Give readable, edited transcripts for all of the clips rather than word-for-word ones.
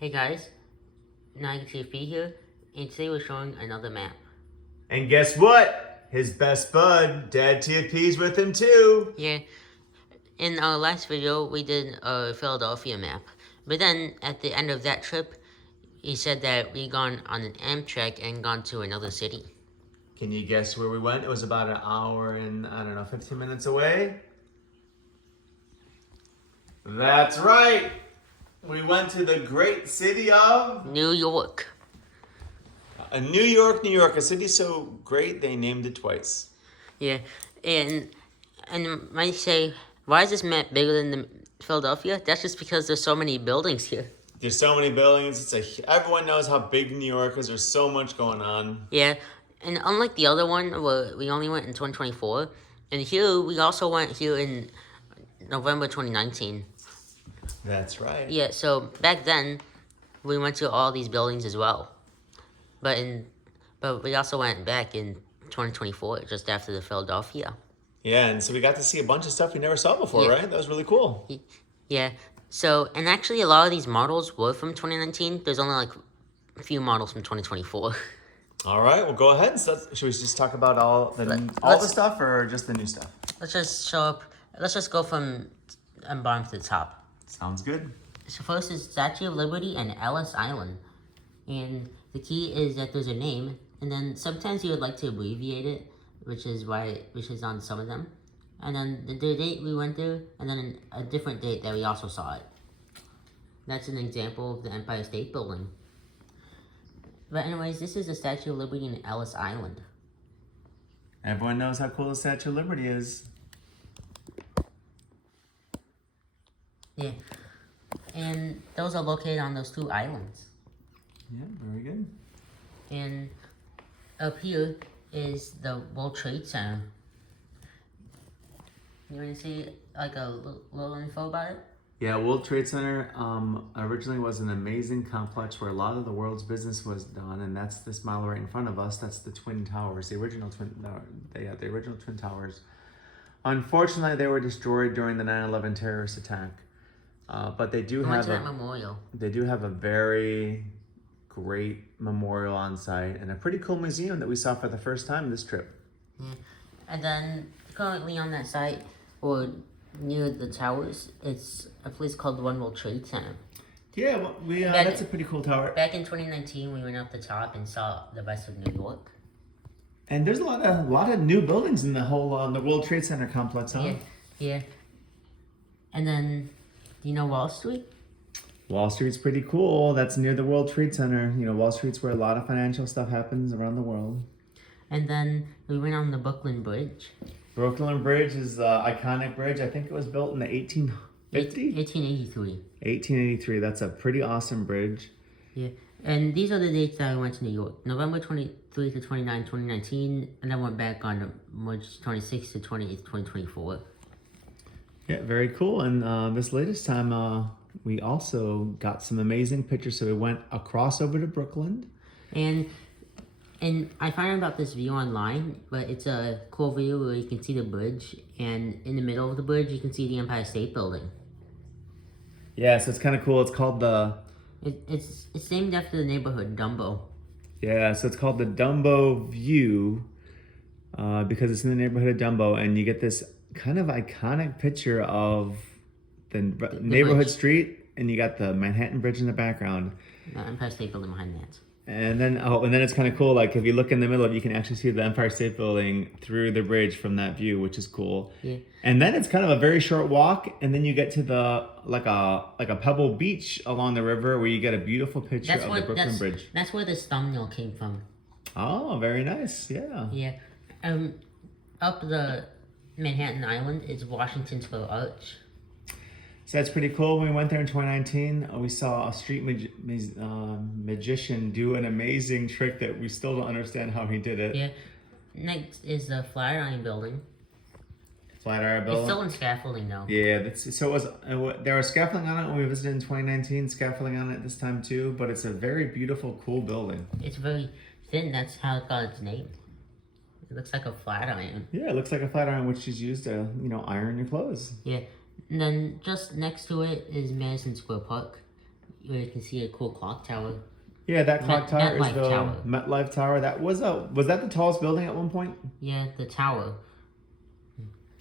Hey guys, NiagaraTFP here, and today we're showing another map. And guess what? His best bud, Dad TFP's with him too. Yeah, in our last video we did a Philadelphia map, but then at the end of that trip, he said that we gone on an Amtrak and gone to another city. Can you guess where we went? It was about an hour and, 15 minutes away. That's right. We went to the great city of New York. New York, New York. A city so great they named it twice. Yeah, and might say, why is this map bigger than the Philadelphia? That's just because there's so many buildings here. There's so many buildings. Everyone knows how big New York is. There's so much going on. Yeah, and unlike the other one where we only went in 2024, and here we also went here in November 2019. That's right. Yeah, so back then we went to all these buildings as well, but we also went back in 2024 just after the Philadelphia. Yeah, and so we got to see a bunch of stuff we never saw before, Yeah. right? That was really cool. Yeah, so and actually a lot of these models were from 2019. There's only like a few models from 2024. All right, well, go ahead. Should we just talk about all the stuff or just the new stuff? Let's just go from bottom to the top. Sounds good. So first is Statue of Liberty and Ellis Island. And the key is that there's a name, and then sometimes you would like to abbreviate it, which is on some of them. And then the date we went through, and then a different date that we also saw it. That's an example of the Empire State Building. But anyways, this is the Statue of Liberty in Ellis Island. Everyone knows how cool the Statue of Liberty is. Yeah. And those are located on those two islands. Yeah, very good. And up here is the World Trade Center. You want to see like a little info about it? Yeah, World Trade Center originally was an amazing complex where a lot of the world's business was done, and that's this model right in front of us. That's the Twin Towers, the original Twin Towers. Unfortunately, they were destroyed during the 9/11 terrorist attack. But they do have that memorial. They do have a very great memorial on site and a pretty cool museum that we saw for the first time this trip. Yeah. And then currently on that site, or near the towers, it's a place called One World Trade Center. Yeah, well, that's a pretty cool tower. Back in 2019, we went up the top and saw the rest of New York. And there's a lot of new buildings in the whole the World Trade Center complex, huh? Yeah. And then, do you know Wall Street? Wall Street's pretty cool. That's near the World Trade Center. You know, Wall Street's where a lot of financial stuff happens around the world. And then we went on the Brooklyn Bridge. Brooklyn Bridge is the iconic bridge. I think it was built in the 1883. 1883. That's a pretty awesome bridge. Yeah. And these are the dates that I went to New York. November 23 to 29, 2019. And then went back on March 26 to 28, 2024. Yeah, very cool. And this latest time, we also got some amazing pictures. So we went across over to Brooklyn. And I found out about this view online, but it's a cool view where you can see the bridge, and in the middle of the bridge, you can see the Empire State Building. Yeah, so it's kind of cool. It's called It's named after the neighborhood, Dumbo. Yeah, so it's called the Dumbo View because it's in the neighborhood of Dumbo, and you get this kind of iconic picture of the neighborhood bridge. Street, and you got the Manhattan Bridge in the background. The Empire State Building behind that. And then it's kind of cool. Like if you look in the middle of it, you can actually see the Empire State Building through the bridge from that view, which is cool. Yeah. And then it's kind of a very short walk, and then you get to the like a pebble beach along the river where you get a beautiful picture of the Brooklyn Bridge. That's where this thumbnail came from. Oh, very nice. Yeah. Yeah. Up the Manhattan Island is Washington Square Arch. So that's pretty cool. When we went there in 2019, we saw a street magician do an amazing trick that we still don't understand how he did it. Yeah. Next is the Flatiron Building. Flatiron Building? It's still in scaffolding though. Yeah, there was scaffolding on it when we visited in 2019, scaffolding on it this time too, but it's a very beautiful, cool building. It's very thin, that's how it got its name. It looks like a flat iron. Yeah, it looks like a flat iron, which is used to, iron your clothes. Yeah. And then just next to it is Madison Square Park. where you can see a cool clock tower. Yeah, that clock tower is MetLife the Tower. MetLife Tower. Was that the tallest building at one point? Yeah, the tower.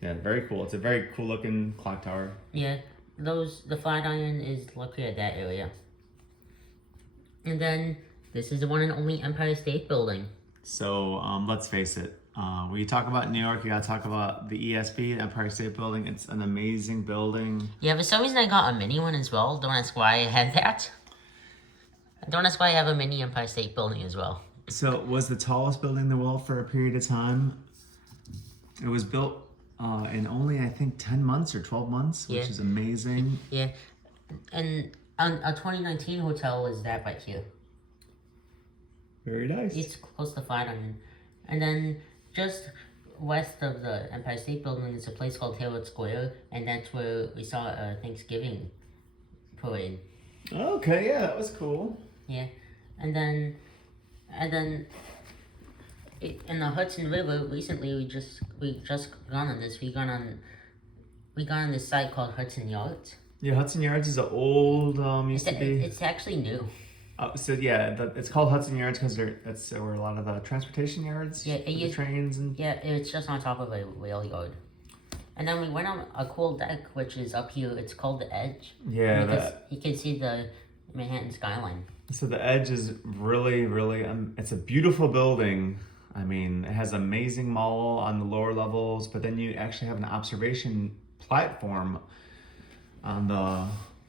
Yeah, very cool. It's a very cool looking clock tower. Yeah, the Flatiron is located at that area. And then this is the one and only Empire State Building. So let's face it. When you talk about New York, you gotta talk about the ESB, the Empire State Building. It's an amazing building. Yeah, for some reason I got a mini one as well. Don't ask why I had that. Don't ask why I have a mini Empire State Building as well. So it was the tallest building in the world for a period of time. It was built in only, I think, 10 months or 12 months, which is amazing. Yeah, and a 2019 hotel is that right here. Very nice. It's close to Flatiron. And then just west of the Empire State Building is a place called Herald Square, and that's where we saw a Thanksgiving parade. Okay, yeah, that was cool. Yeah, and then in the Hudson River recently we just gone on this. We gone on this site called Hudson Yards. Yeah, Hudson Yards is an old It's actually new. So yeah, it's called Hudson Yards because that's where a lot of the transportation yards, Yeah, the trains and. Yeah, it's just on top of a rail yard. And then we went on a cool deck, which is up here. It's called the Edge. Yeah, you can see the Manhattan skyline. So the Edge is really, really, it's a beautiful building. I mean, it has amazing mall on the lower levels, but then you actually have an observation platform on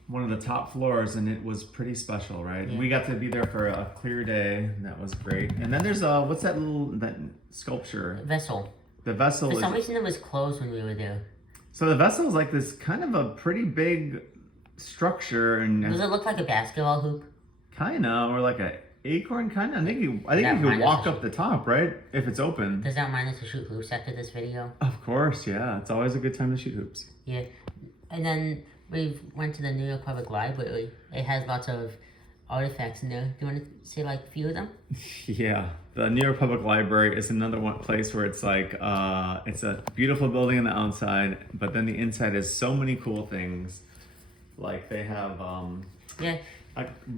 one of the top floors, and it was pretty special, right? Yeah. We got to be there for a clear day, and that was great. And then there's what's that sculpture? Vessel. The vessel. For some reason it was closed when we were there. So the vessel is like this kind of a pretty big structure, and Does it look like a basketball hoop? Kinda, or like a acorn, kinda. I think you can walk up the top, right? If it's open. Does that remind us to shoot hoops after this video? Of course, yeah. It's always a good time to shoot hoops. Yeah, and then we went to the New York Public Library. It has lots of artifacts in there. Do you want to say like a few of them? Yeah, the New York Public Library is another one place where it's like it's a beautiful building on the outside, but then the inside is so many cool things. Like they have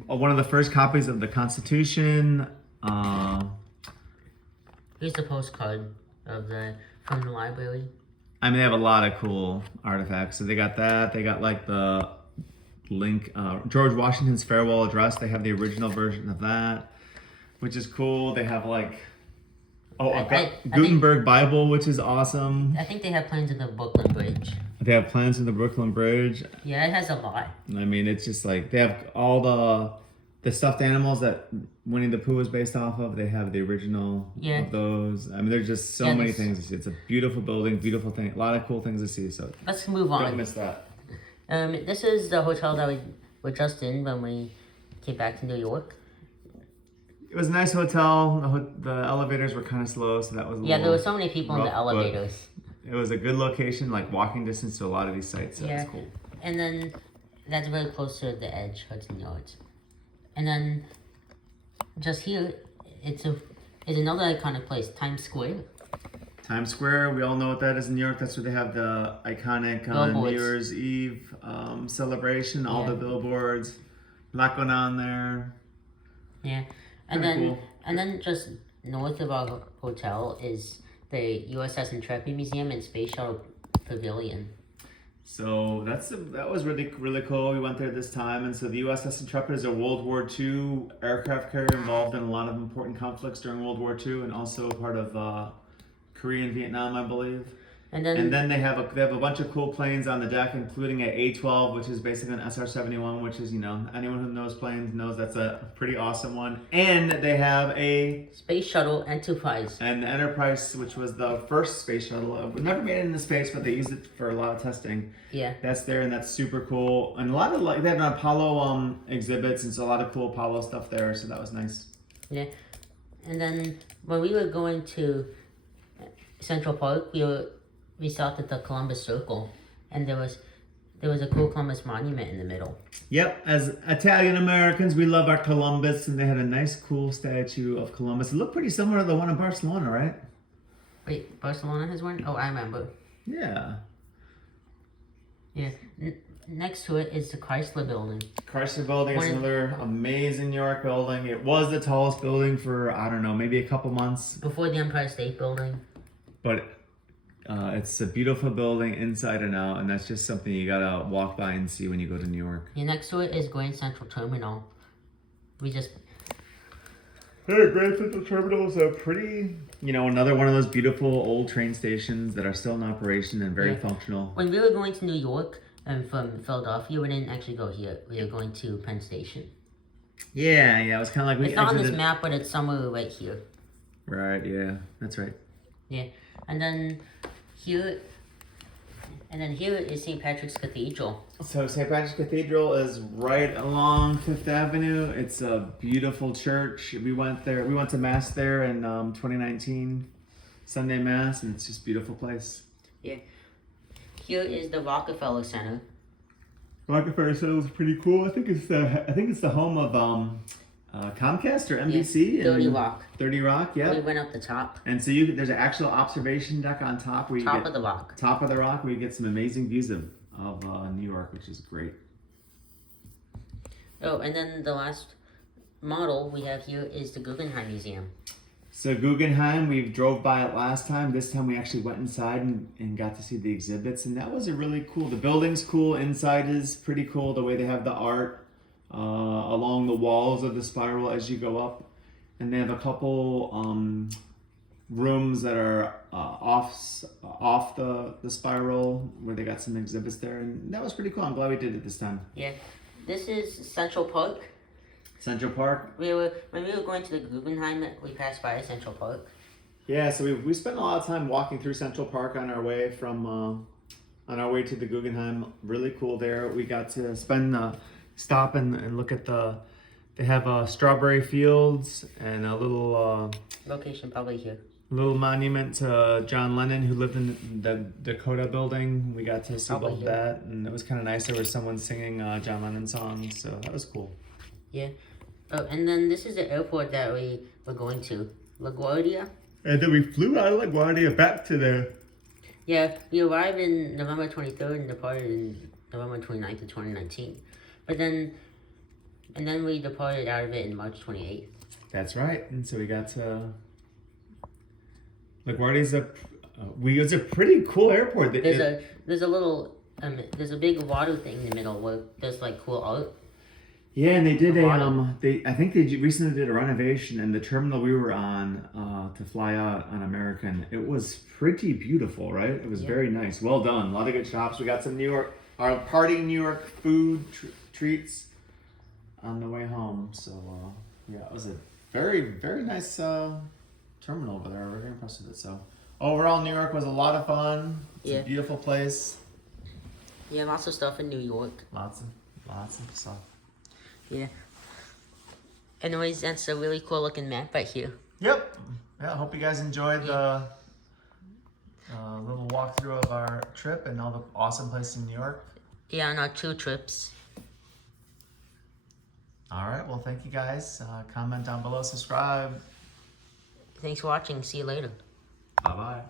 one of the first copies of the Constitution. Here's the postcard from the library. I mean, they have a lot of cool artifacts. So they got that. They got like the George Washington's farewell address. They have the original version of that, which is cool. They have like Gutenberg Bible, which is awesome. I think they have plans of the Brooklyn Bridge. They have plans of the Brooklyn Bridge. Yeah, it has a lot. I mean, it's just like they have all the stuffed animals that Winnie the Pooh was based off of. They have the original of those. I mean, there's just so many things to see. It's a beautiful building, beautiful thing, a lot of cool things to see. So let's move on. Don't miss that. This is the hotel that we were just in when we came back to New York. It was a nice hotel. The elevators were kind of slow, so that was there were so many people in the elevators. It was a good location, like walking distance to a lot of these sites, so it's cool. And then that's very close to the Edge, Hudson Yards. And then just here, it's another iconic place, Times Square. Times Square, we all know what that is in New York. That's where they have the iconic New Year's Eve celebration, all the billboards. A lot going on there. Yeah. And then just north of our hotel is the USS Intrepid Museum and Space Shuttle Pavilion. So that was really, really cool. We went there this time, and so the USS Intrepid is a World War II aircraft carrier involved in a lot of important conflicts during World War II, and also part of Korea and Vietnam, I believe. And then they have a bunch of cool planes on the deck, including an A-12, which is basically an SR-71, which is, anyone who knows planes knows that's a pretty awesome one. And they have a Space Shuttle Enterprise. And the Enterprise, which was the first space shuttle. We never made it into space, but they used it for a lot of testing. Yeah. That's there, and that's super cool. And a lot of they have an Apollo exhibits, and so a lot of cool Apollo stuff there. So that was nice. Yeah. And then when we were going to Central Park, we stopped at the Columbus Circle, and there was a cool Columbus monument in the middle. Yep, as Italian Americans, we love our Columbus, and they had a nice, cool statue of Columbus. It looked pretty similar to the one in Barcelona, right? Wait, Barcelona has one? Oh, I remember. Yeah. Yeah. next to it is the Chrysler Building. Chrysler Building is One- another amazing New York building. It was the tallest building for, I don't know, maybe a couple months. Before the Empire State Building. But it's a beautiful building inside and out, and that's just something you gotta walk by and see when you go to New York. And next to it is Grand Central Terminal. Grand Central Terminal is a pretty, another one of those beautiful old train stations that are still in operation and very functional. When we were going to New York and from Philadelphia, we didn't actually go here. We were going to Penn Station. Yeah, it was kind of like It's not on this map, but it's somewhere right here. Right, yeah, that's right. Yeah, and then here is St. Patrick's Cathedral. So St. Patrick's Cathedral is right along Fifth Avenue. It's a beautiful church. We went to Mass there in 2019, Sunday Mass, and it's just a beautiful place. Yeah. Here is the Rockefeller Center. Rockefeller Center is pretty cool. I think it's the home of Comcast or NBC. Yeah, 30 Rock. 30 Rock, yeah. We went up the top. And so there's an actual observation deck on top where you Top of the rock, where you get some amazing views of New York, which is great. Oh, and then the last model we have here is the Guggenheim Museum. So Guggenheim, we drove by it last time. This time we actually went inside and got to see the exhibits, and that was a really cool. The building's cool, inside is pretty cool. The way they have the art along the walls of the spiral as you go up, and they have a couple rooms that are off the spiral where they got some exhibits there, and that was pretty cool. I'm glad we did it this time. Yeah, this is Central Park. Central Park. When we were going to the Guggenheim, we passed by Central Park. Yeah, so we spent a lot of time walking through Central Park on our way to the Guggenheim. Really cool there. We got to stop and look at they have strawberry fields and a little Location probably here. little monument to John Lennon, who lived in the Dakota Building. We got to see Probably both here. that, and it was kind of nice. There was someone singing John Lennon songs, so that was cool. Yeah. Oh, and then this is the airport that we were going to, LaGuardia. And then we flew out of LaGuardia back to there. Yeah, we arrived in November 23rd and departed in November 29th of 2019. And then we departed out of it in March 28th. That's right. And so we got to LaGuardia's it's a pretty cool airport. There's a big water thing in the middle where there's like cool art. Yeah, and they did I think they recently did a renovation, and the terminal we were on to fly out on American, it was pretty beautiful, right? It was very nice. Well done. A lot of good shops. We got some our party New York food treats on the way home. So it was a very, very nice terminal over there. We're very impressed with it. So overall, New York was a lot of fun. It's a beautiful place. Yeah, lots of stuff in New York. Lots of stuff. Yeah. Anyways, that's a really cool looking map right here. Yep. Yeah, I hope you guys enjoyed the little walkthrough of our trip and all the awesome places in New York. Yeah, on our 2 trips. All right. Well, thank you guys. Comment down below. Subscribe. Thanks for watching. See you later. Bye-bye.